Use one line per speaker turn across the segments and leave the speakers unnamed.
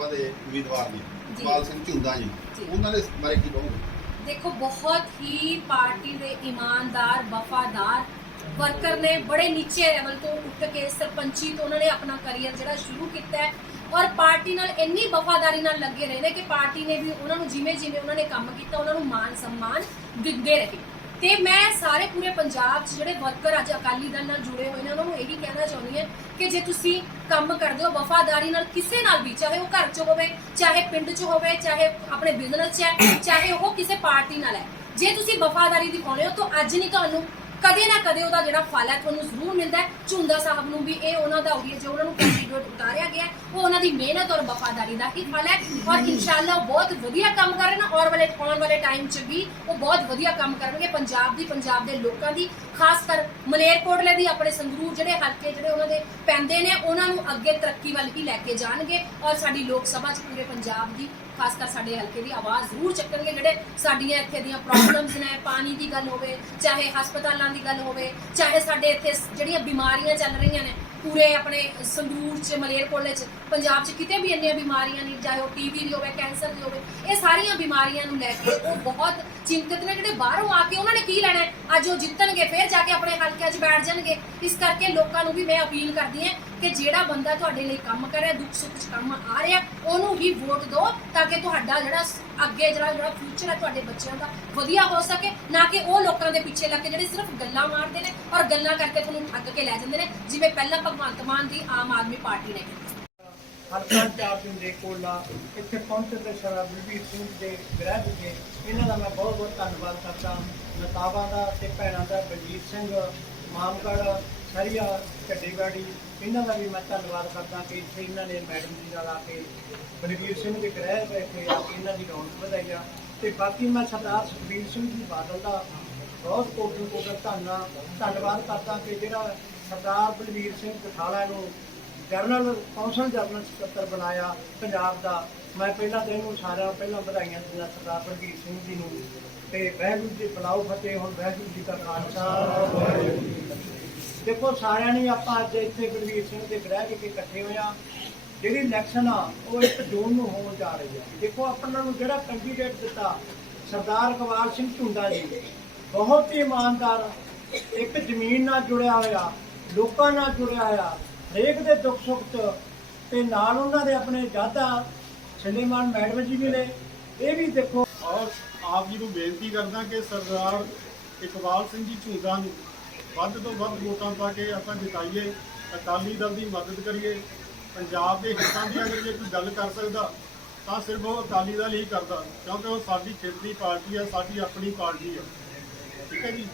ਸਭਾ ਦੇ ਉਮੀਦਵਾਰ ਨੇ। ਇਕਬਾਲ ਸਿੰਘ ਝੁੰਦਾ ਜੀ
ਜੀ।
ਉਹਨਾਂ ਦੇ ਬਾਰੇ ਕੀ ਕਹੋਗੇ
ਦੇਖੋ ਬਹੁਤ ਹੀ ਪਾਰਟੀ ਦੇ ਇਮਾਨਦਾਰ ਵਫਾਦਾਰ ਵਰਕਰ ਨੇ ਬੜੇ ਨੀਚੇ ਲੈਵਲ ਤੋਂ ਉੱਠ ਕੇ ਸਰਪੰਚੀ ਤੋਂ ਉਹਨਾਂ ਨੇ ਆਪਣਾ ਕੈਰੀਅਰ ਜਿਹੜਾ ਸ਼ੁਰੂ ਕੀਤਾ ਹੈ ਔਰ ਪਾਰਟੀ ਨਾਲ ਇੰਨੀ ਵਫਾਦਾਰੀ ਨਾਲ ਲੱਗੇ ਰਹੇ ਨੇ ਕਿ ਪਾਰਟੀ ਨੇ ਵੀ ਉਹਨਾਂ ਨੂੰ ਜਿਵੇਂ ਜਿਵੇਂ ਉਹਨਾਂ ਨੇ ਕੰਮ ਕੀਤਾ ਉਹਨਾਂ ਨੂੰ ਮਾਨ ਸਨਮਾਨ ਦਿੰਦੇ ਰਹੇ ਤੇ ਮੈਂ ਸਾਰੇ ਪੂਰੇ ਪੰਜਾਬ 'ਚ ਜਿਹੜੇ ਵਰਕਰ ਅੱਜ ਅਕਾਲੀ ਦਲ ਨਾਲ ਜੁੜੇ ਹੋਏ ਨੇ, ਉਹਨਾਂ ਨੂੰ ਇਹੀ ਕਹਿਣਾ ਚਾਹੁੰਦੀ ਹਾਂ ਕਿ ਜੇ ਤੁਸੀਂ ਕੰਮ ਕਰਦੇ ਹੋ, ਵਫਾਦਾਰੀ ਨਾਲ ਕਿਸੇ ਨਾਲ ਵੀ, ਚਾਹੇ ਉਹ ਘਰ 'ਚ ਹੋਵੇ, ਚਾਹੇ ਪਿੰਡ 'ਚ ਹੋਵੇ, ਚਾਹੇ ਆਪਣੇ ਬਿਜ਼ਨਸ 'ਚ ਹੈ, ਚਾਹੇ ਉਹ ਕਿਸੇ ਪਾਰਟੀ ਨਾਲ ਹੈ, ਜੇ ਤੁਸੀਂ ਵਫਾਦਾਰੀ ਦਿਖਾਉਂਦੇ ਹੋ, ਤਾਂ ਅੱਜ ਨਹੀਂ ਤੁਹਾਨੂੰ ਕਦੇ ਨਾ ਕਦੇ ਉਹਦਾ ਜਿਹੜਾ ਫਲ ਹੈ ਤੁਹਾਨੂੰ ਜ਼ਰੂਰ ਮਿਲਦਾ ਹੈ। ਝੁੰਦਾ ਸਾਹਿਬ ਨੂੰ ਵੀ ਇਹ ਉਹਨਾਂ ਦਾ ਹੋਈ ਜੋ ਉਹਨਾਂ ਨੂੰ ਕੈਂਡੀਡੇਟ ਉਤਾਰਿਆ ਗਿਆ ਉਹ ਉਹਨਾਂ ਦੀ ਮਿਹਨਤ ਔਰ ਵਫਾਦਾਰੀ ਦਾ ਹੀ ਫਲ ਹੈ। ਔਰ ਇਨਸ਼ਾਅੱਲਾ ਉਹ ਬਹੁਤ ਵਧੀਆ ਕੰਮ ਕਰ ਰਹੇ ਨੇ। ਔਰ ਵਾਲੇ ਆਉਣ ਵਾਲੇ ਟਾਈਮ 'ਚ ਵੀ ਉਹ ਬਹੁਤ ਵਧੀਆ ਕੰਮ ਕਰਨਗੇ ਪੰਜਾਬ ਦੀ, ਪੰਜਾਬ ਦੇ ਲੋਕਾਂ ਦੀ। ਖਾਸ ਕਰ ਮਲੇਰਕੋਟਲੇ ਦੀ ਆਪਣੇ ਸੰਗਰੂਰ ਜਿਹੜੇ ਹਲਕੇ ਜਿਹੜੇ ਉਹਨਾਂ ਦੇ ਪੈਂਦੇ ਨੇ, ਉਹਨਾਂ ਨੂੰ ਅੱਗੇ ਤਰੱਕੀ ਵੱਲ ਹੀ ਲੈ ਕੇ ਜਾਣਗੇ। ਔਰ ਸਾਡੀ ਲੋਕ ਸਭਾ 'ਚ ਪੂਰੇ ਪੰਜਾਬ ਦੀ ਖਾਸ ਕਰ ਸਾਡੇ ਹਲਕੇ ਦੀ ਆਵਾਜ਼ ਜ਼ਰੂਰ ਚੱਕਣਗੇ ਜਿਹੜੇ ਸਾਡੀਆਂ ਇੱਥੇ ਦੀਆਂ ਪ੍ਰੋਬਲਮਸ ਨੇ, ਪਾਣੀ ਦੀ ਗੱਲ ਹੋਵੇ, ਚਾਹੇ ਹਸਪਤਾਲਾਂ ਦੀ ਗੱਲ ਹੋਵੇ, ਚਾਹੇ ਸਾਡੇ ਇੱਥੇ ਜਿਹੜੀਆਂ ਬਿਮਾਰੀਆਂ ਚੱਲ ਰਹੀਆਂ ਨੇ ਪੂਰੇ ਆਪਣੇ ਸੰਗਰੂਰ ਚ ਮਲੇਰਕੋਟਲੇ ਚ, ਪੰਜਾਬ ਚ ਕਿਤੇ ਵੀ ਇੰਨੀਆਂ ਬਿਮਾਰੀਆਂ ਨਹੀਂ, ਚਾਹੇ ਉਹ ਟੀਵੀ ਦੀ ਹੋਵੇ ਕੈਂਸਰ ਦੀ ਹੋਵੇ, ਇਹ ਸਾਰੀਆਂ ਬਿਮਾਰੀਆਂ ਨੂੰ ਲੈ ਕੇ ਉਹ ਬਹੁਤ ਚਿੰਤਤ ਨੇ ਜਿਹੜੇ ਬਾਹਰੋਂ ਆ ਕੇ ਉਹਨਾਂ ਨੇ ਕੀ ਲੈਣਾ ਅੱਜ ਉਹ ਜਿੱਤਣਗੇ, ਫਿਰ ਜਾ ਕੇ ਆਪਣੇ ਹਲਕਿਆਂ 'ਚ ਬੈਠ ਜਾਣਗੇ। ਇਸ ਕਰਕੇ ਲੋਕਾਂ ਨੂੰ ਵੀ ਮੈਂ ਅਪੀਲ ਕਰਦੀ ਹਾਂ ਕਿ ਜਿਹੜਾ ਬੰਦਾ ਤੁਹਾਡੇ ਲਈ ਕੰਮ ਕਰ ਰਿਹਾ, ਦੁੱਖ ਸੁੱਖ 'ਚ ਕੰਮ ਆ ਰਿਹਾ, ਉਹਨੂੰ ਹੀ ਵੋਟ ਦਿਓ ਤਾਂ ਕਿ ਤੁਹਾਡਾ ਜਿਹੜਾ ਅੱਗੇ ਜਿਹੜਾ ਜਿਹੜਾ ਫਿਊਚਰ ਹੈ ਤੁਹਾਡੇ ਬੱਚਿਆਂ ਦਾ ਵਧੀਆ ਹੋ ਸਕੇ, ਨਾ ਕਿ ਉਹ ਲੋਕਾਂ ਦੇ ਪਿੱਛੇ ਲੱਗ ਕੇ ਜਿਹੜੇ ਸਿਰਫ ਗੱਲਾਂ ਮਾਰਦੇ ਨੇ ਔਰ ਗੱਲਾਂ ਕਰਕੇ ਤੁਹਾਨੂੰ ਠੱਗ ਕੇ ਲੈ ਜਾਂਦੇ ਨੇ। ਜਿਵੇਂ ਪਹਿਲਾਂ ਭਗਵੰਤ ਮਾਨ ਦੀ ਆਮ ਆਦਮੀ ਪਾਰਟੀ ਨੇ ਕੀਤਾ।
ਹਲਕਾ ਚਾਰ ਦੇ ਕੋਲਾ ਇੱਥੇ ਪਹੁੰਚੇ ਤੇ ਸ਼ਰਾ ਬਲਬੀਰ ਸਿੰਘ ਦੇ ਗ੍ਰਹਿ ਵਿਖੇ ਇਹਨਾਂ ਦਾ ਮੈਂ ਬਹੁਤ ਬਹੁਤ ਧੰਨਵਾਦ ਕਰਦਾ ਨਤਾਬਾਂ ਦਾ ਤੇ ਭੈਣਾਂ ਦਾ ਬਲਜੀਤ ਸਿੰਘ ਮਾਮਗੜ ਸਰੀਆ ਢੱਡੀਗਾੜੀ ਇਹਨਾਂ ਦਾ ਵੀ ਮੈਂ ਧੰਨਵਾਦ ਕਰਦਾ ਕਿ ਇੱਥੇ ਇਹਨਾਂ ਨੇ ਮੈਡਮ ਜੀ ਨਾਲ ਆ ਕੇ ਬਲਬੀਰ ਸਿੰਘ ਦੇ ਗ੍ਰਹਿ ਬੈਠੇ ਆ ਕੇ ਇਹਨਾਂ ਦੀ ਰੌਣਕ ਵਧਾਈ ਆ। ਤੇ ਬਾਕੀ ਮੈਂ ਸਰਦਾਰ ਸੁਖਬੀਰ ਸਿੰਘ ਜੀ ਬਾਦਲ ਦਾ ਬਹੁਤ ਕੋਟਨ ਕੋਟਨ ਧੰਨਾ ਧੰਨਵਾਦ ਕਰਦਾ ਕਿ ਜਿਹੜਾ ਸਰਦਾਰ ਬਲਬੀਰ ਸਿੰਘ ਕਠਾਲਾ ਨੂੰ ਜਰਨਲ ਕੌਂਸਲ ਜਰਨਲ ਸਕੱਤਰ ਬਣਾਇਆ ਪੰਜਾਬ ਦਾ। ਮੈਂ ਪਹਿਲਾਂ ਤਾਂ ਇਹਨੂੰ ਸਾਰਿਆਂ ਨੂੰ ਪਹਿਲਾਂ ਵਧਾਈਆਂ ਦਿੰਦਾ ਸਰਦਾਰ ਬਲਬੀਰ ਸਿੰਘ ਜੀ ਨੂੰ। ਤੇ ਵਹਿਗੁਰੂ ਜੀ ਬਲਾਉ ਫਤਿਹ, ਹੁਣ ਵਹਿਗੁਰੂ ਜੀ ਦਾ ਖਾਲਸਾ। ਦੇਖੋ, ਸਾਰਿਆਂ ਨੇ ਆਪਾਂ ਅੱਜ ਇੱਥੇ ਬਲਬੀਰ ਸਿੰਘ ਦੇ ਗ੍ਰਹਿ ਵਿਖੇ ਇਕੱਠੇ ਹੋਏ ਆ ਜਿਹੜੀ ਇਲੈਕਸ਼ਨ ਆ, ਉਹ 1 ਜੂਨ ਨੂੰ ਹੋਣ ਜਾ ਰਹੀ ਹੈ ਦੇਖੋ, ਆਪਾਂ ਨੂੰ ਜਿਹੜਾ ਕੈਂਡੀਡੇਟ ਦਿੱਤਾ, ਸਰਦਾਰ ਇਕਬਾਲ ਸਿੰਘ ਝੁੰਦਾ ਜੀ, ਬਹੁਤ ਹੀ ਇਮਾਨਦਾਰ, ਇੱਕ ਜ਼ਮੀਨ ਨਾਲ ਜੁੜਿਆ ਹੋਇਆ। ਲੋਕਾਂ ਨਾਲ ਜੁੜਿਆ ਹੋਇਆ, ਹਰੇਕ ਦੇ ਦੁੱਖ ਸੁੱਖ 'ਚ, ਤੇ ਨਾਲ ਉਹਨਾਂ ਦੇ ਆਪਣੇ ਜਾਦਾ ਸਲੇਮਾਨ ਮੈਡਮ ਜੀ ਵੀ ਨੇ, ਇਹ ਵੀ ਦੇਖੋ।
ਔਰ ਆਪ ਜੀ ਨੂੰ ਬੇਨਤੀ ਕਰਦਾ ਕਿ ਸਰਦਾਰ ਇਕਬਾਲ ਸਿੰਘ ਜੀ ਝੂਗਾ ਨੂੰ ਵੱਧ ਤੋਂ ਵੱਧ ਵੋਟਾਂ ਪਾ ਕੇ ਆਪਾਂ ਜਿਤਾਈਏ, ਅਕਾਲੀ ਦਲ ਦੀ ਮਦਦ ਕਰੀਏ, ਪੰਜਾਬ ਦੇ ਹਿੱਤਾਂ ਦੀ ਅਗਰ ਜੇ ਕੋਈ ਗੱਲ ਕਰ ਸਕਦਾ, ਤਾਂ ਸਿਰਫ ਉਹ ਅਕਾਲੀ ਦਲ ਹੀ ਕਰਦਾ, ਕਿਉਂਕਿ ਉਹ ਸਾਡੀ ਖੇਤਰੀ ਪਾਰਟੀ ਹੈ, ਸਾਡੀ ਆਪਣੀ ਪਾਰਟੀ ਹੈ। ਠੀਕ ਹੈ ਜੀ?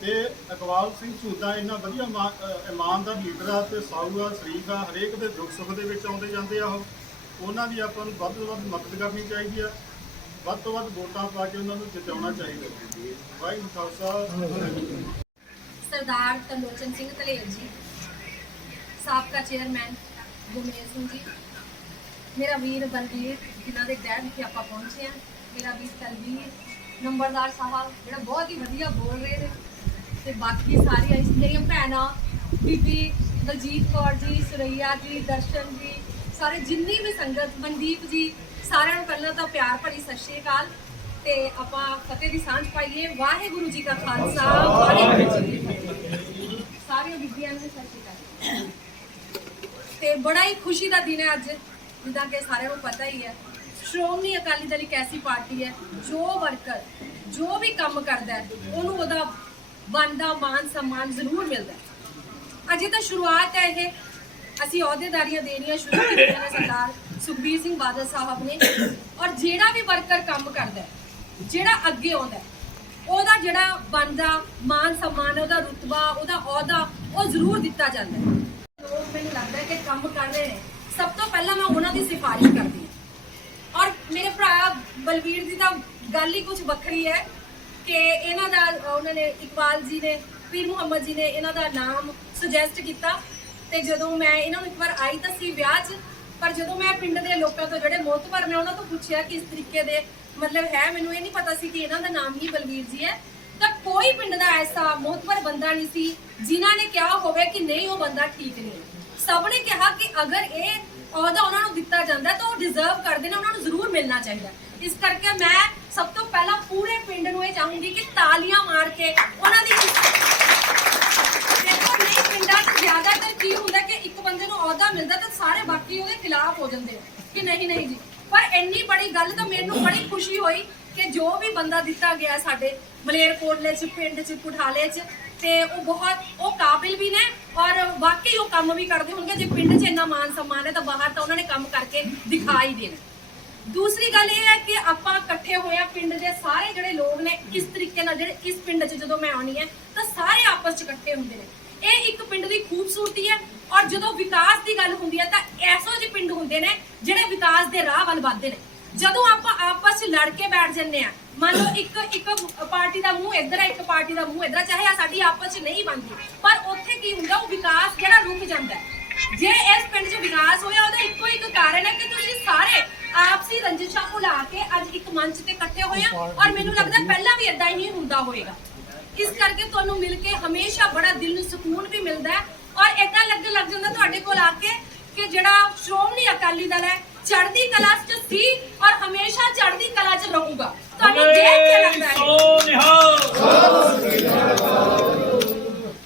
ਤੇ ਇਕਬਾਲ ਸਿੰਘ ਝੂਦਾ ਇੰਨਾ ਵਧੀਆ ਮਾ- ਅ, ਲੀਡਰ ਆ ਤੇ ਸਾਊ ਆ ਸ਼ਰੀਫ ਆ ਹਰੇਕ ਦੇ ਦੁੱਖ ਸੁੱਖ ਦੇ ਵਿੱਚ ਆਉਂਦੇ ਜਾਂਦੇ ਆ ਉਹ। ਉਹਨਾਂ ਦੀ ਆਪਾਂ ਨੂੰ ਵੱਧ ਤੋਂ ਵੱਧ ਮਦਦ ਕਰਨੀ ਚਾਹੀਦੀ ਆ। ਵੱਧ ਤੋਂ ਵੱਧ ਵੋਟਾਂ ਪਾ ਕੇ ਉਹਨਾਂ ਨੂੰ ਜਿਤਾਉਣਾ ਚਾਹੀਦਾ। ਵਾਹਿਗੁਰੂ ਖਾਲਸਾ
ਸਰਦਾਰ ਤਨੋਚਨ ਸਿੰਘ ਧਲੇਰ ਜੀ ਸਾਬਕਾ ਚੇਅਰਮੈਨ ਗੁਰਮੇਲ ਸਿੰਘ ਜੀ ਮੇਰਾ ਵੀਰ ਬਲਵੀਰ ਜਿਨ੍ਹਾਂ ਦੇ ਗ੍ਰਹਿ ਵਿਖੇ ਆਪਾਂ ਪਹੁੰਚੇ ਆ ਮੇਰਾ ਵੀਰ ਤਲਵੀਰ ਨੰਬਰਦਾਰ ਸਾਹਿਬ ਜਿਹੜਾ ਬਹੁਤ ਹੀ ਵਧੀਆ ਬੋਲ ਰਹੇ ਨੇ। ਤੇ ਬਾਕੀ ਸਾਰੀਆਂ ਮੇਰੀਆਂ ਭੈਣਾਂ, ਬੀਬੀ ਦਲਜੀਤ ਕੌਰ ਜੀ, ਸੁਰਈਆ ਜੀ, ਦਰਸ਼ਨ ਜੀ, ਸਾਰੇ ਜਿੰਨੀ ਵੀ ਸੰਗਤ, ਮਨਦੀਪ ਜੀ, ਸਾਰਿਆਂ ਨੂੰ ਪਹਿਲਾਂ ਤਾਂ ਪਿਆਰ ਭਰੀ ਸਤਿ ਸ਼੍ਰੀ ਅਕਾਲ। ਤੇ ਆਪਾਂ ਫਤਿਹ ਦੀ ਸਾਂਝ ਪਾਈਏ। ਵਾਹਿਗੁਰੂ ਜੀ ਕਾ ਖਾਲਸਾ, ਵਾਹਿਗੁਰੂ ਜੀ ਕੀ ਫਤਿਹ। ਸਾਰੀਆਂ ਬੀਬੀਆਂ ਨੂੰ ਸਤਿ ਸ਼੍ਰੀ ਅਕਾਲ। ਤੇ ਬੜਾ ਹੀ ਖੁਸ਼ੀ ਦਾ ਦਿਨ ਹੈ ਅੱਜ, ਜਿੱਦਾਂ ਕਿ ਸਾਰਿਆਂ ਨੂੰ ਪਤਾ ਹੀ ਹੈ। ਸ਼੍ਰੋਮਣੀ ਅਕਾਲੀ ਦਲ ਇੱਕ ਐਸੀ ਪਾਰਟੀ ਹੈ, ਜੋ ਵਰਕਰ, ਜੋ ਵੀ ਕੰਮ ਕਰਦਾ ਹੈ, ਉਹਨੂੰ ਉਹਦਾ ਬਣਦਾ ਮਾਨ ਸਨਮਾਨ ਜ਼ਰੂਰ ਮਿਲਦਾ ਹੈ। ਅਜੇ ਤਾਂ ਸ਼ੁਰੂਆਤ ਹੈ ਇਹ। ਅਸੀਂ ਅਹੁਦੇਦਾਰੀਆਂ ਦੇਣੀਆਂ ਸ਼ੁਰੂ ਕੀਤੀਆਂ ਨੇ ਸਰਦਾਰ ਸੁਖਬੀਰ ਸਿੰਘ ਬਾਦਲ ਸਾਹਿਬ ਨੇ। ਔਰ ਜਿਹੜਾ ਵੀ ਵਰਕਰ ਕੰਮ ਕਰਦਾ ਹੈ ਜਿਹੜਾ ਅੱਗੇ ਆਉਂਦਾ ਹੈ, ਉਹਦਾ ਜਿਹੜਾ ਬਣਦਾ ਮਾਨ ਸਨਮਾਨ ਉਹਦਾ ਰੁਤਬਾ ਉਹਦਾ ਅਹੁਦਾ ਉਹ ਜ਼ਰੂਰ ਦਿੱਤਾ ਜਾਂਦਾ ਹੈ। ਲੋਕ ਮੈਨੂੰ ਲੱਗਦਾ ਕਿ ਕੰਮ ਕਰ ਰਹੇ ਨੇ। ਸਭ ਤੋਂ ਪਹਿਲਾਂ ਮੈਂ ਉਹਨਾਂ ਦੀ ਸਿਫਾਰਿਸ਼ ਕਰਦੀ ਹਾਂ। ਔਰ ਮੇਰੇ ਭਰਾ ਬਲਵੀਰ ਦੀ ਤਾਂ ਗੱਲ ਹੀ ਕੁਝ ਵੱਖਰੀ ਹੈ। ਕਿ ਇਹਨਾਂ ਦਾ ਅਹ, ਉਹਨਾਂ ਨੇ ਇਕਬਾਲ ਜੀ ਨੇ ਪੀਰ ਮੁਹੰਮਦ ਜੀ ਨੇ ਇਹਨਾਂ ਦਾ ਨਾਮ ਸੁਜੈਸਟ ਕੀਤਾ। ਤੇ ਜਦੋਂ ਮੈਂ ਇਹਨਾਂ ਨੂੰ ਇੱਕ ਵਾਰ ਆਈ ਤਾਂ ਸੀ ਵਿਆਹ 'ਚ ਪਰ ਜਦੋਂ ਮੈਂ ਪਿੰਡ ਦੇ ਲੋਕਾਂ ਤੋਂ ਜਿਹੜੇ ਮੋਤਬਰ ਨੇ ਉਹਨਾਂ ਤੋਂ ਪੁੱਛਿਆ ਕਿ ਇਸ ਤਰੀਕੇ ਦੇ ਮਤਲਬ ਹੈ ਮੈਨੂੰ ਇਹ ਨਹੀਂ ਪਤਾ ਸੀ ਕਿ ਇਹਨਾਂ ਦਾ ਨਾਮ ਹੀ ਬਲਵੀਰ ਜੀ ਹੈ। ਤਾਂ ਕੋਈ ਪਿੰਡ ਦਾ ਐਸਾ ਮੋਹਤਵਰ ਬੰਦਾ ਨਹੀਂ ਸੀ ਜਿਨ੍ਹਾਂ ਨੇ ਕਿਹਾ ਹੋਵੇ ਕਿ ਨਹੀਂ ਉਹ ਬੰਦਾ ਠੀਕ ਨਹੀਂ। ਸਭ ਨੇ ਕਿਹਾ ਕਿ ਅਗਰ ਇਹ ਅਹੁਦਾ ਉਹਨਾਂ ਨੂੰ ਦਿੱਤਾ ਜਾਂਦਾ ਤਾਂ ਉਹ ਡਿਜ਼ਰਵ ਕਰਦੇ ਨੇ ਉਹਨਾਂ ਨੂੰ ਜ਼ਰੂਰ ਮਿਲਣਾ ਚਾਹੀਦਾ। ਇਸ ਕਰਕੇ ਮੈਂ ਪਹਿਲਾਂ ਪੂਰੇ ਪਿੰਡ ਨੂੰ ਇਹ ਚਾਹੂੰਗੀ ਕਿ ਤਾਲੀਆਂ ਮਾਰ ਕੇ ਉਹਨਾਂ ਦੀ ਦੇਖੋ, ਨਹੀਂ, ਪਿੰਡਾਂ 'ਚ ਜ਼ਿਆਦਾਤਰ ਕੀ ਹੁੰਦਾ ਕਿ ਇੱਕ ਬੰਦੇ ਨੂੰ ਅਹੁਦਾ ਮਿਲਦਾ ਤਾਂ ਸਾਰੇ ਬਾਕੀ ਉਹਦੇ ਖਿਲਾਫ ਹੋ ਜਾਂਦੇ ਆ ਕਿ ਨਹੀਂ ਨਹੀਂ ਜੀ। ਪਰ ਇੰਨੀ ਬੜੀ ਗੱਲ ਤਾਂ ਮੈਨੂੰ ਬੜੀ ਖੁਸ਼ੀ ਹੋਈ ਕਿ ਜੋ ਵੀ ਬੰਦਾ ਦਿੱਤਾ ਗਿਆ ਸਾਡੇ ਮਲੇਰਕੋਟਲੇ 'ਚ, ਪਿੰਡ 'ਚ ਕੁਠਾਲੇ 'ਚ, ਤੇ ਉਹ ਬਹੁਤ ਉਹ ਕਾਬਿਲ ਵੀ ਨੇ ਔਰ ਵਾਕਈ ਉਹ ਕੰਮ ਵੀ ਕਰਦੇ ਹੋਣਗੇ। ਜੇ ਪਿੰਡ 'ਚ ਇੰਨਾ ਮਾਨ ਸਨਮਾਨ ਹੈ ਤਾਂ ਬਾਹਰ ਤਾਂ ਉਹਨਾਂ ਨੇ ਕੰਮ ਕਰਕੇ ਦਿਖਾ ਹੀ ਦੇਣਾ। ਦੂਸਰੀ ਗੱਲ ਇਹ ਹੈ ਕਿ ਆਪਾਂ ਇਕੱਠੇ ਹੋਏ ਪਿੰਡ ਦੇ ਸਾਰੇ ਜਿਹੜੇ ਲੋਕ ਨੇ, ਇਸ ਤਰੀਕੇ ਨਾਲ ਜਿਹੜੇ ਇਸ ਪਿੰਡ 'ਚ ਜਦੋਂ ਮੈਂ ਆਉਣੀ ਹੈ, ਤਾਂ ਸਾਰੇ ਆਪਸ 'ਚ ਇਕੱਠੇ ਹੁੰਦੇ ਨੇ। ਇਹ ਇੱਕ ਪਿੰਡ ਦੀ ਖੂਬਸੂਰਤੀ ਹੈ ਔਰ ਜਦੋਂ ਵਿਕਾਸ ਦੀ ਗੱਲ ਹੁੰਦੀ ਹੈ, ਤਾਂ ਐਸੋ ਜਿਹੇ ਪਿੰਡ ਹੁੰਦੇ ਨੇ ਜਿਹੜੇ ਵਿਕਾਸ ਦੇ ਰਾਹ ਵੱਲ ਵੱਧਦੇ ਨੇ। ਜਦੋਂ ਆਪਾਂ ਆਪਸ 'ਚ ਲੜ ਕੇ ਬੈਠ ਜੰਨੇ ਆ ਮੰਨ ਲਓ ਇੱਕ ਇੱਕ ਪਾਰਟੀ ਦਾ ਮੂੰਹ ਇੱਧਰ ਹੈ, ਇੱਕ ਪਾਰਟੀ ਦਾ ਮੂੰਹ ਇੱਧਰ ਚਾਹੇ ਆ ਸਾਡੀ ਆਪਸ 'ਚ ਨਹੀਂ ਬਣਦੀ, ਪਰ ਉੱਥੇ ਕੀ ਹੁੰਦਾ, ਉਹ ਵਿਕਾਸ ਜਿਹੜਾ ਰੁਕ ਜਾਂਦਾ ਹੈ। ਜੇ ਇਸ ਪਿੰਡ 'ਚ ਵਿਕਾਸ ਹੋਇਆ ਉਹਦਾ ਇੱਕੋ ਇੱਕ ਕਾਰਨ ਹੈ ਕਿ ਤੁਸੀਂ ਸਾਰੇ ਆਪਸੀ ਰੰਜਿਸ਼ਾਂ ਭੁਲਾ ਕੇ ਅੱਜ ਇੱਕ ਮੰਚ ਤੇ ਇਕੱਠੇ ਹੋਏ ਆ ਔਰ ਮੈਨੂੰ ਲੱਗਦਾ ਪਹਿਲਾਂ ਵੀ ਇਦਾਂ ਹੀ ਹੁੰਦਾ ਹੋਵੇਗਾ ਇਸ ਕਰਕੇ ਤੁਹਾਨੂੰ ਮਿਲ ਕੇ ਹਮੇਸ਼ਾ ਬੜਾ ਦਿਲ ਨੂੰ ਸਕੂਨ ਵੀ ਮਿਲਦਾ ਹੈ ਔਰ ਇਦਾਂ ਲੱਗ ਲੱਗ ਜਾਂਦਾ ਤੁਹਾਡੇ ਕੋਲ ਆ ਕੇ ਕਿ ਜਿਹੜਾ ਸ਼੍ਰੋਮਣੀ ਅਕਾਲੀ ਦਲ ਹੈ ਚੜ੍ਹਦੀ ਕਲਾ 'ਚ ਸੀ ਔਰ ਹਮੇਸ਼ਾ ਚੜ੍ਹਦੀ ਕਲਾ 'ਚ ਰਹੂਗਾ। ਤੁਹਾਨੂੰ ਦੇਖ ਕੇ ਲੱਗਦਾ ਹੈ।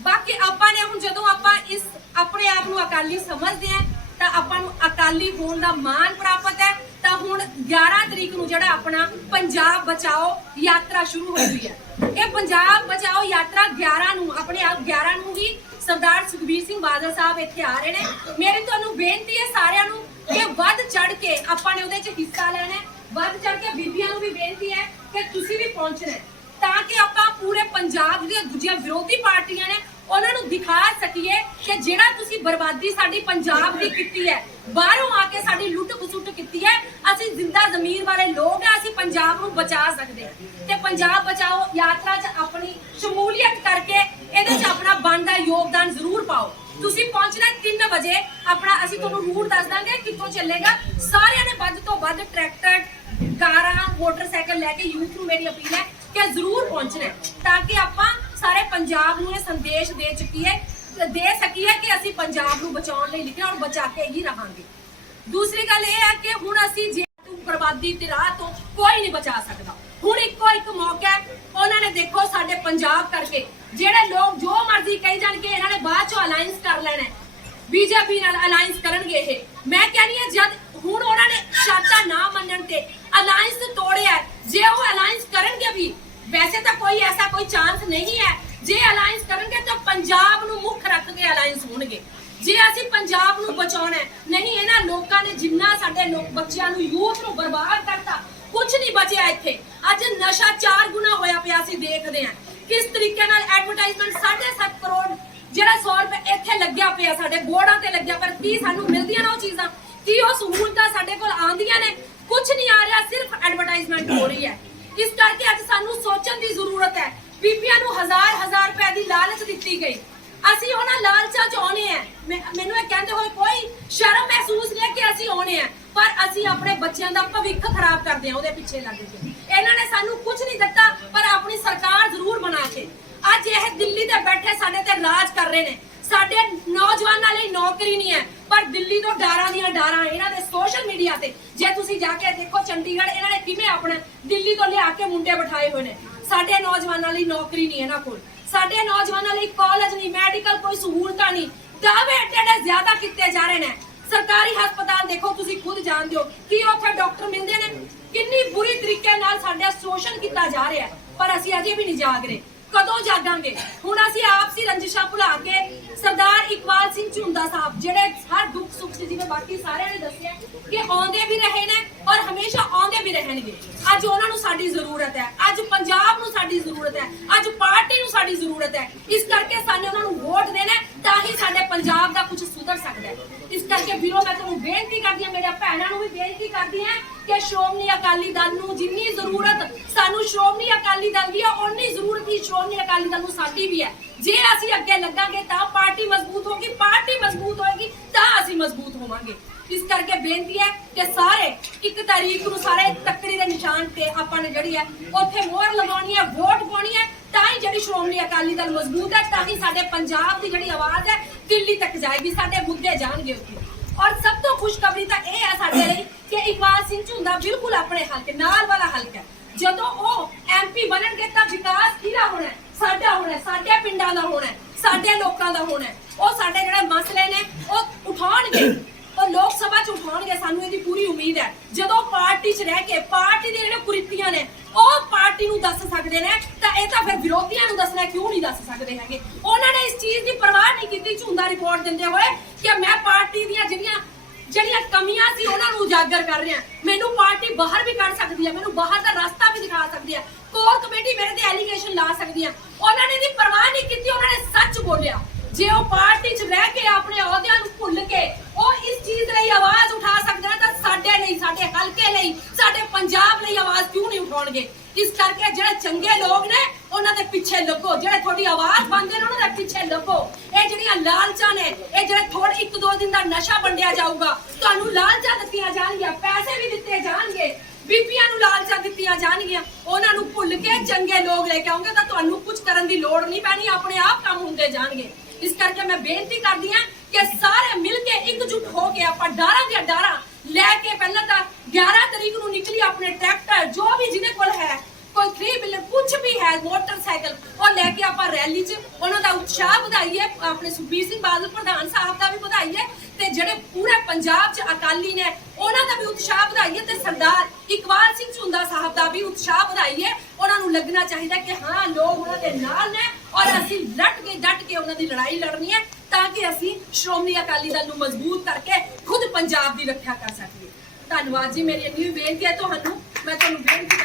ਬਾਕੀ ਆਪਾਂ ਨੇ ਹੁਣ ਜਦੋਂ ਆਪਾਂ ਇਸ ਆਪਣੇ ਆਪ ਨੂੰ ਅਕਾਲੀ ਸਮਝਦੇ ਹਾਂ ਤਾਂ ਆਪਾਂ ਨੂੰ ਅਕਾਲੀ ਹੋਣ ਦਾ ਮਾਣ ਪ੍ਰਾਪਤ ਹੈ, ਤਾਂ ਹੁਣ 11 ਤਰੀਕ ਨੂੰ ਜਿਹੜਾ ਆਪਣਾ ਪੰਜਾਬ ਬਚਾਓ ਯਾਤਰਾ ਸ਼ੁਰੂ ਹੋਈ ਹੈ। ਇਹ ਪੰਜਾਬ ਬਚਾਓ ਯਾਤਰਾ 11 ਨੂੰ, ਆਪਣੇ ਆਪ 11 ਨੂੰ ਹੀ ਸਰਦਾਰ ਸੁਖਬੀਰ ਸਿੰਘ ਬਾਦਲ ਸਾਹਿਬ ਇੱਥੇ ਆ ਰਹੇ ਨੇ। ਮੇਰੀ ਤੁਹਾਨੂੰ ਬੇਨਤੀ ਹੈ ਸਾਰਿਆਂ ਨੂੰ ਕਿ ਵੱਧ ਚੜ ਕੇ ਆਪਾਂ ਨੇ ਉਹਦੇ 'ਚ ਹਿੱਸਾ ਲੈਣਾ ਹੈ। ਵੱਧ ਚੜ ਕੇ ਬੀਬੀਆਂ ਨੂੰ ਵੀ ਬੇਨਤੀ ਹੈ ਕਿ ਤੁਸੀਂ ਵੀ ਪਹੁੰਚਣਾ ਤਾਂ ਕਿ ਆਪਾਂ ਪੂਰੇ ਪੰਜਾਬ ਦੀਆਂ ਦੂਜੀਆਂ ਵਿਰੋਧੀ ਪਾਰਟੀਆਂ ਨੇ ਉਹਨਾਂ ਨੂੰ ਦਿਖਾ ਸਕੀਏ ਕਿ ਜਿਹੜਾ ਤੁਸੀਂ ਬਰਬਾਦੀ ਸਾਡੀ ਪੰਜਾਬ ਦੀ ਕੀਤੀ ਹੈ, ਬਾਹਰੋਂ ਆ ਕੇ ਸਾਡੀ ਲੁੱਟ ਖਸੁੱਟ ਕੀਤੀ ਹੈ, ਅਸੀਂ ਜ਼ਿੰਦਾ ਜ਼ਮੀਰ ਵਾਲੇ ਲੋਕ ਆ ਅਸੀਂ ਪੰਜਾਬ ਨੂੰ ਬਚਾ ਸਕਦੇ ਤੇ ਪੰਜਾਬ ਬਚਾਓ ਯਾਤਰਾ 'ਚ ਆਪਣੀ ਸ਼ਮੂਲੀਅਤ ਕਰਕੇ ਇਹਦੇ 'ਚ ਆਪਣਾ ਬਣਦਾ ਯੋਗਦਾਨ ਜ਼ਰੂਰ ਪਾਓ। ਤੁਸੀਂ ਪਹੁੰਚਣਾ 3 ਵਜੇ, ਆਪਣਾ ਅਸੀਂ ਤੁਹਾਨੂੰ ਰੂਟ ਦੱਸ ਦਾਂਗੇ ਕਿੱਥੋਂ ਚੱਲੇਗਾ। ਸਾਰਿਆਂ ਨੇ ਵੱਧ ਤੋਂ ਵੱਧ ਟਰੈਕਟਰ, ਕਾਰਾਂ, ਮੋਟਰਸਾਈਕਲ ਲੈ ਕੇ ਯੂਥ ਨੂੰ ਮੇਰੀ ਅਪੀਲ ਹੈ ਕਿ ਜ਼ਰੂਰ ਪਹੁੰਚਣਾ ਤਾਂ ਕਿ ਆਪਾਂ ਸਾਰੇ ਪੰਜਾਬ ਨੂੰ ਇਹ ਸੰਦੇਸ਼ ਦੇ ਚੁੱਕੀਏ ਦੇ ਸਕੀਏ ਕਿ ਅਸੀਂ ਪੰਜਾਬ ਨੂੰ ਬਚਾਉਣ ਲਈ ਲਿਖਿਆ ਔਰ ਬਚਾ ਕੇ ਹੀ ਰਹਾਂਗੇ। ਦੂਸਰੀ ਗੱਲ ਇਹ ਹੈ ਕਿ ਹੁਣ ਅਸੀਂ ਜੇ ਬਰਬਾਦੀ ਤੇ ਰਾਹ ਤੋਂ ਕੋਈ ਨਹੀਂ ਬਚਾ ਸਕਦਾ। ਹੁਣ ਇੱਕੋ ਇੱਕ ਮੌਕਾ ਹੈ, ਉਹਨਾਂ ਨੇ ਦੇਖੋ ਸਾਡੇ ਪੰਜਾਬ ਕਰਕੇ, ਜਿਹੜੇ ਲੋਕ ਜੋ ਮਰਜ਼ੀ ਕਹੀ ਜਾਣਗੇ, ਇਹਨਾਂ ਨੇ ਬਾਅਦ ਚੋਂ ਅਲਾਈਅੰਸ ਕਰ ਲੈਣਾ ਹੈ। ਬੀਜੇਪੀ ਨਾਲ ਅਲਾਈਅੰਸ ਕਰਨਗੇ ਇਹ। ਮੈਂ ਕਹਿੰਦੀ ਹਾਂ, ਜਦ ਹੁਣ ਉਹਨਾਂ ਨੇ ਸ਼ਰਤਾਂ ਨਾ ਮੰਨਣ ਤੇ ਅਲਾਈਅੰਸ ਤੋੜਿਆ ਜੇ ਉਹ ਅਲਾਈਅੰਸ ਕਰਨਗੇ ਵੀ ਵੈਸੇ ਤਾਂ ਕੋਈ ਐਸਾ ਕੋਈ ਚਾਂਸ ਨਹੀਂ ਹੈ। ਜੇ ਅਲਾਈਅੰਸ ਕਰਨਗੇ ਤਾਂ ਪੰਜਾਬ ਨੂੰ ਮੁੱਖ ਰੱਖ ਕੇ ਅਲਾਈਅੰਸ ਹੋਣਗੇ। ਜੇ ਅਸੀਂ ਪੰਜਾਬ ਨੂੰ ਬਚਾਉਣਾ ਹੈ, ਨਹੀਂ ਇਹਨਾਂ ਲੋਕਾਂ ਨੇ ਜਿੰਨਾ ਸਾਡੇ ਲੋਕ ਬੱਚਿਆਂ ਨੂੰ ਯੂਥ ਨੂੰ ਬਰਬਾਦ ਕਰਤਾ ਕੁਝ ਨਹੀਂ ਬਚਿਆ ਇੱਥੇ। ਅੱਜ ਨਸ਼ਾ 4 ਗੁਣਾ ਹੋਇਆ ਪਿਆ ਅਸੀਂ ਦੇਖਦੇ ਹਾਂ। ਕਿਸ ਤਰੀਕੇ ਨਾਲ ਐਡਵਰਟਾਈਜ਼ਮੈਂਟ 7.5 ਕਰੋੜ ਜਿਹੜਾ 100 ਰੁਪਏ ਇੱਥੇ ਲੱਗਿਆ ਪਿਆ ਸਾਡੇ ਬੋਰਡਾਂ ਤੇ ਲੱਗਿਆ ਪਰ ਕੀ ਸਾਨੂੰ ਮਿਲਦੀਆਂ ਨੇ ਉਹ ਚੀਜ਼ਾਂ? ਕੀ ਉਹ ਸਹੂਲਤਾਂ ਸਾਡੇ ਕੋਲ ਆਉਂਦੀਆਂ ਨੇ? ਕੁਝ ਨਹੀਂ ਆ ਰਿਹਾ ਸਿਰਫ ਐਡਵਰਟਾਈਜ਼ਮੈਂਟ ਹੋ ਰਹੀ ਹੈ। ਇਸ ਕਰਕੇ ਅੱਜ ਸਾਨੂੰ ਸੋਚਣ ਦੀ ਜ਼ਰੂਰਤ ਹੈ। ਬੀਬੀਆਂ ਨੂੰ ਹਜ਼ਾਰ ਹਜ਼ਾਰ ਰੁਪਏ ਦੀ ਲਾਲਚ ਦਿੱਤੀ ਗਈ। ਅਸੀਂ ਉਹਨਾਂ ਲਾਲਚਾਂ ਚ ਆਉਣੇ ਆ ਮੈਨੂੰ ਇਹ ਕਹਿੰਦੇ ਹੋਏ ਕੋਈ ਸ਼ਰਮ ਮਹਿਸੂਸ ਨਹੀਂ ਕਿ ਅਸੀਂ ਆਉਣੇ ਆ ਪਰ ਅਸੀਂ ਆਪਣੇ ਬੱਚਿਆਂ ਦਾ ਭਵਿੱਖ ਖਰਾਬ ਕਰਦੇ ਆ ਉਹਦੇ ਪਿੱਛੇ ਲੱਗ ਕੇ। ਇਹਨਾਂ ਨੇ ਸਾਨੂੰ ਕੁਝ ਨਹੀਂ ਦਿੱਤਾ, ਪਰ ਆਪਣੀ ਸਰਕਾਰ ਜ਼ਰੂਰ ਬਣਾ ਕੇ। ਅੱਜ ਇਹ ਦਿੱਲੀ ਤੇ ਬੈਠੇ ਸਾਡੇ ਤੇ ਰਾਜ ਕਰ ਰਹੇ ਨੇ। ਸਾਡੇ ਨੌਜਵਾਨਾਂ ਲਈ ਨੌਕਰੀ ਨਹੀਂ ਹੈ, ਪਰ ਦਿੱਲੀ ਤੋਂ ਡਾਰਾਂ ਦੀਆਂ ਡਾਰਾਂ ਇਹਨਾਂ ਦੇ ਸੋਸ਼ਲ ਮੀਡੀਆ ਤੇ ਜੇ ਤੁਸੀਂ ਜਾ ਕੇ ਦੇਖੋ ਚੰਡੀਗੜ੍ਹ, ਇਹਨਾਂ ਨੇ ਕਿਵੇਂ ਆਪਣਾ ਦਿੱਲੀ ਤੋਂ ਲਿਆ ਕੇ ਮੁੰਡੇ ਬਿਠਾਏ ਹੋਏ ਨੇ। ਸਾਡੇ ਨੌਜਵਾਨਾਂ ਲਈ ਨੌਕਰੀ ਨਹੀਂ ਇਹਨਾਂ ਕੋਲ। ਸਾਡੇ ਨੌਜਵਾਨਾਂ ਲਈ ਕਾਲਜ ਨਹੀਂ ਮੈਡੀਕਲ ਕੋਈ ਸਹੂਲਤਾਂ ਨਹੀਂ। ਦਾਅਵੇ ਐਡੇ ਜ਼ਿਆਦਾ ਕੀਤੇ ਜਾ ਰਹੇ ਨੇ। ਸਰਕਾਰੀ ਹਸਪਤਾਲ ਦੇਖੋ, ਤੁਸੀਂ ਖੁਦ ਜਾਣਦੇ ਹੋ। ਕੀ ਉੱਥੇ ਡਾਕਟਰ ਮਿਲਦੇ ਨੇ? ਕਿੰਨੀ ਬੁਰੀ ਤਰੀਕੇ ਨਾਲ ਸਾਡਾ ਸ਼ੋਸ਼ਣ ਕੀਤਾ ਜਾ ਰਿਹਾ ਪਰ ਅਸੀਂ ਅਜੇ ਵੀ ਨਹੀਂ ਜਾਗ ਰਹੇ। ਕਦੋਂ ਜਾਗਾਂਗੇ? ਹੁਣ ਅਸੀਂ ਆਪਸੀ ਰੰਜਿਸ਼ਾਂ ਭੁਲਾ ਕੇ ਸਰਦਾਰ ਇਕਬਾਲ ਸਿੰਘ ਝੁੰਦਾ ਸਾਹਿਬ, ਜਿਹੜੇ ਹਰ ਦੁੱਖ ਸੁੱਖ 'ਚ ਜਿਵੇਂ ਬਾਕੀ ਸਾਰਿਆਂ ਨੇ ਦੱਸਿਆ ਕਿ ਆਉਂਦੇ ਵੀ ਰਹੇ ਨੇ ਔਰ ਹਮੇਸ਼ਾ ਆਉਂਦੇ ਵੀ ਰਹਿਣਗੇ। ਅੱਜ ਉਹਨਾਂ ਨੂੰ ਸਾਡੀ ਜ਼ਰੂਰਤ ਹੈ, ਅੱਜ ਪੰਜਾਬ ਨੂੰ ਸਾਡੀ ਜ਼ਰੂਰਤ ਹੈ, ਅੱਜ ਪਾਰਟੀ ਨੂੰ ਸਾਡੀ ਜ਼ਰੂਰਤ ਹੈ। ਇਸ ਕਰਕੇ ਸਾਨੂੰ ਉਹਨਾਂ ਨੂੰ ਵੋਟ ਦੇਣਾ ਤਾਂ ਹੀ ਸਾਡੇ ਪੰਜਾਬ ਦਾ ਕੁਝ ਸੁਧਰ ਸਕਦਾ ਹੈ। ਇਸ ਕਰਕੇ ਵੀਰੋ, ਮੈਂ ਤੁਹਾਨੂੰ ਬੇਨਤੀ ਕਰਦੀ ਹਾਂ, ਮੇਰੇ ਭੈਣਾਂ ਨੂੰ ਵੀ ਬੇਨਤੀ ਕਰਦੀ ਹਾਂ ਕਿ ਸ਼੍ਰੋਮਣੀ ਅਕਾਲੀ ਦਲ ਨੂੰ ਜਿੰਨੀ ਜ਼ਰੂਰਤ ਸਾਨੂੰ ਸ਼੍ਰੋਮਣੀ ਅਕਾਲੀ ਦਲ ਦੀ ਹੈ ਓਨੀ ਜ਼ਰੂਰਤ ਹੀ ਸ਼੍ਰੋਮਣੀ ਅਕਾਲੀ ਦਲ ਨੂੰ ਸਾਡੀ ਵੀ ਹੈ। ਜੇ ਅਸੀਂ ਅੱਗੇ ਲੱਗਾਂਗੇ ਤਾਂ ਪਾਰਟੀ ਮਜ਼ਬੂਤ ਹੋਗੀ ਪਾਰਟੀ ਮਜ਼ਬੂਤ ਹੋਏਗੀ, ਤਾਂ ਅਸੀਂ ਮਜ਼ਬੂਤ ਹੋਵਾਂਗੇ। ਇਸ ਕਰਕੇ ਬੇਨਤੀ ਹੈ ਕਿ ਸਾਰੇ ਇੱਕ ਤਾਰੀਖ ਨੂੰ ਸਾਰੇ ਤੱਕੜੀ ਦੇ ਨਿਸ਼ਾਨ ਤੇ ਆਪਾਂ ਨੇ ਜਿਹੜੀ ਹੈ, ਉੱਥੇ ਮੋਹਰ ਲਗਾਉਣੀ ਹੈ, ਵੋਟ ਪਾਉਣੀ ਹੈ। ਤਾਂ ਵੀ ਸ਼੍ਰੋਮਣੀ ਅਕਾਲੀ ਦਲ ਮਜ਼ਬੂਤ ਹੈ, ਤਾਂ ਹੀ ਸਾਡੇ ਪੰਜਾਬ ਦੀ ਜਿਹੜੀ ਆਵਾਜ਼ ਹੈ, ਦਿੱਲੀ ਤੱਕ ਜਾਏਗੀ, ਸਾਡੇ ਮੁੱਦੇ ਜਾਣਗੇ ਉੱਥੇ। ਔਰ ਸਭ ਤੋਂ ਖੁਸ਼ਖਬਰੀ ਤਾਂ ਇਹ ਹੈ ਸਾਡੇ ਲਈ ਕਿ ਇਕਬਾਲ ਸਿੰਘ ਝੁੰਦਾ ਬਿਲਕੁਲ ਆਪਣੇ ਹਲਕੇ, ਨਾਲ ਵਾਲਾ ਹਲਕ ਹੈ। ਜਦੋਂ ਉਹ ਐਮਪੀ ਬਣਨਗੇ ਤਾਂ ਵਿਕਾਸ ਕਿਹਦਾ ਹੋਣਾ ਸਾਡਾ ਹੋਣਾ ਸਾਡੇ ਪਿੰਡਾਂ ਦਾ ਹੋਣਾ ਸਾਡੇ ਲੋਕਾਂ ਦਾ ਹੋਣਾ ਉਹ ਸਾਡੇ ਜਿਹੜੇ ਮਸਲੇ ਨੇ, ਉਹ ਉਠਾਉਣਗੇ। ਉਹ ਲੋਕ ਸਭਾ ਚ ਉਠਾਉਣਗੇ, ਸਾਨੂੰ ਇਹਦੀ ਪੂਰੀ ਉਮੀਦ ਹੈ। ਜਦੋਂ ਪਾਰਟੀ 'ਚ ਰਹਿ ਕੇ ਪਾਰਟੀ ਦੀਆਂ ਜਿਹੜੇ ਕੁਰੀਤੀਆਂ ਨੇ, ਉਹ ਪਾਰਟੀ ਨੂੰ ਦੱਸ ਸਕਦੇ ਨੇ, ਤਾਂ ਇਹ ਤਾਂ ਫਿਰ ਵਿਰੋਧੀਆਂ ਨੂੰ ਦੱਸਣਾ ਕਿਉਂ ਨਹੀਂ ਦੱਸ ਸਕਦੇ ਹੈਗੇ? ਉਹਨਾਂ ਨੇ ਇਸ ਚੀਜ਼ ਦੀ ਪਰਵਾਹ ਨਹੀਂ ਕੀਤੀ ਝੁੰਦਾ ਰਿਪੋਰਟ ਦਿੰਦੇ ਹੋਏ ਕਿ ਮੈਂ ਪਾਰਟੀ ਦੀਆਂ ਜਿਹੜੀਆਂ ਜਿਹੜੀਆਂ ਕਮੀਆਂ ਸੀ, ਉਹਨਾਂ ਨੂੰ ਉਜਾਗਰ ਕਰ ਰਿਹਾ ਮੈਨੂੰ ਪਾਰਟੀ ਬਾਹਰ ਵੀ ਕੱਢ ਸਕਦੀ ਹੈ, ਮੈਨੂੰ ਬਾਹਰ ਦਾ ਰਸਤਾ ਵੀ ਦਿਖਾ ਸਕਦੀ ਹੈ। ਕੋਰ ਕਮੇਟੀ ਮੇਰੇ ਤੇ ਐਲੀਗੇਸ਼ਨ ਲਾ ਸਕਦੀ ਹੈ। ਉਹਨਾਂ ਨੇ ਇਹਦੀ ਪਰਵਾਹ ਨਹੀਂ ਕੀਤੀ, ਉਹਨਾਂ ਨੇ ਸੱਚ ਬੋਲਿਆ। ਜੇ ਉਹ ਪਾਰਟੀ 'ਚ ਰਹਿ ਕੇ ਆਪਣੇ ਅਹੁਦਿਆਂ ਨੂੰ ਭੁੱਲ ਕੇ ਉਹ ਇਸ ਚੀਜ਼ ਲਈ ਆਵਾਜ਼ ਉਠਾ ਸਕਦੇ ਤਾਂ ਸਾਡੇ ਲਈ, ਸਾਡੇ ਹਲਕੇ ਲਈ, ਸਾਡੇ ਪੰਜਾਬ ਲਈ ਆਵਾਜ਼ ਕਿਉਂ ਨਹੀਂ ਉਠਾਉਣਗੇ? ਇਸ ਕਰਕੇ ਜਿਹੜੇ ਚੰਗੇ ਲੋਕ ਨੇ, ਉਹਨਾਂ ਦੇ ਪਿੱਛੇ ਲੱਗੋ ਜਿਹੜੇ ਤੁਹਾਡੀ ਆਵਾਜ਼ ਬੰਦੇ ਨੇ, ਉਹਨਾਂ ਦੇ ਪਿੱਛੇ ਲੱਗੋ ਇਹ ਜਿਹੜੀਆਂ ਲਾਲਚਾਂ ਨੇ, ਇਹ ਜਿਹੜੇ ਥੋੜੇ ਇੱਕ ਦੋ ਦਿਨ ਦਾ ਨਸ਼ਾ ਵੰਡਿਆ ਜਾਊਗਾ, ਤੁਹਾਨੂੰ ਲਾਲਚਾਂ ਦਿੱਤੀਆਂ ਜਾਣਗੀਆਂ, ਪੈਸੇ ਵੀ ਦਿੱਤੇ ਜਾਣਗੇ। ਬੀਬੀਆਂ ਨੂੰ ਲਾਲਚਾਂ ਦਿੱਤੀਆਂ ਜਾਣਗੀਆਂ। ਉਹਨਾਂ ਨੂੰ ਭੁੱਲ ਕੇ ਚੰਗੇ ਲੋਕ ਲੈ ਕੇ ਆਉਂਗੇ ਤਾਂ ਤੁਹਾਨੂੰ ਕੁਝ ਕਰਨ ਦੀ ਲੋੜ ਨਹੀਂ ਪੈਣੀ, ਆਪਣੇ ਆਪ ਕੰਮ ਹੁੰਦੇ ਜਾਣਗੇ। ਇਸ ਕਰਕੇ ਮੈਂ ਬੇਨਤੀ ਕਰਦੀ ਹਾਂ ਕਿ ਸਾਰੇ ਮਿਲ ਕੇ ਇਕਜੁੱਟ ਹੋ ਕੇ ਆਪਾਂ ਡਾਰਾਂ ਦੀਆਂ ਡਾਰਾਂ ਲੈ ਕੇ ਪਹਿਲਾਂ ਤਾਂ 11 ਤਰੀਕ ਨੂੰ ਨਿਕਲੀ ਆਪਣੇ ਟਰੈਕਟਰ, ਜੋ ਵੀ ਜਿਹਦੇ ਕੋਲ ਹੈ, ਕੋਈ 3 ਬਿਲਰ ਕੁਝ ਵੀ ਹੈ, ਮੋਟਰਸਾਈਕਲ, ਉਹ ਲੈ ਕੇ ਆਪਾਂ ਰੈਲੀ 'ਚ ਉਹਨਾਂ ਦਾ ਉਤਸ਼ਾਹ ਵਧਾਈਏ, ਆਪਣੇ ਸੁਖਬੀਰ ਸਿੰਘ ਬਾਦਲ ਪ੍ਰਧਾਨ ਸਾਹਿਬ ਦਾ ਵੀ ਵਧਾਈਏ ਤੇ ਜਿਹੜੇ ਪੂਰੇ ਪੰਜਾਬ 'ਚ ਅਕਾਲੀ ਨੇ, ਉਹਨਾਂ ਦਾ ਵੀ ਉਤਸ਼ਾਹ ਵਧਾਈਏ ਤੇ ਸਰਦਾਰ ਇਕਬਾਲ ਸਿੰਘ ਝੁੰਦਾ ਸਾਹਿਬ ਦਾ ਵੀ ਉਤਸ਼ਾਹ ਵਧਾਈਏ। ਉਹਨਾਂ ਨੂੰ ਲੱਗਣਾ ਚਾਹੀਦਾ ਕਿ ਹਾਂ, ਲੋਕ ਉਹਨਾਂ ਦੇ ਨਾਲ ਨੇ ਔਰ ਅਸੀਂ ਡਟ ਕੇ ਡਟ ਕੇ ਉਹਨਾਂ ਦੀ ਲੜਾਈ ਲੜਨੀ ਹੈ। ਤਾਂ ਕਿ ਅਸੀਂ ਸ਼੍ਰੋਮਣੀ ਅਕਾਲੀ ਦਲ ਨੂੰ ਮਜ਼ਬੂਤ ਕਰਕੇ ਖੁਦ ਪੰਜਾਬ ਦੀ ਰੱਖਿਆ ਕਰ ਸਕੀਏ। ਧੰਨਵਾਦ ਜੀ, ਮੇਰੀ ਇੰਨੀ ਬੇਨਤੀ ਹੈ ਤੁਹਾਨੂੰ। ਮੈਂ ਤੁਹਾਨੂੰ ਬੇਨਤੀ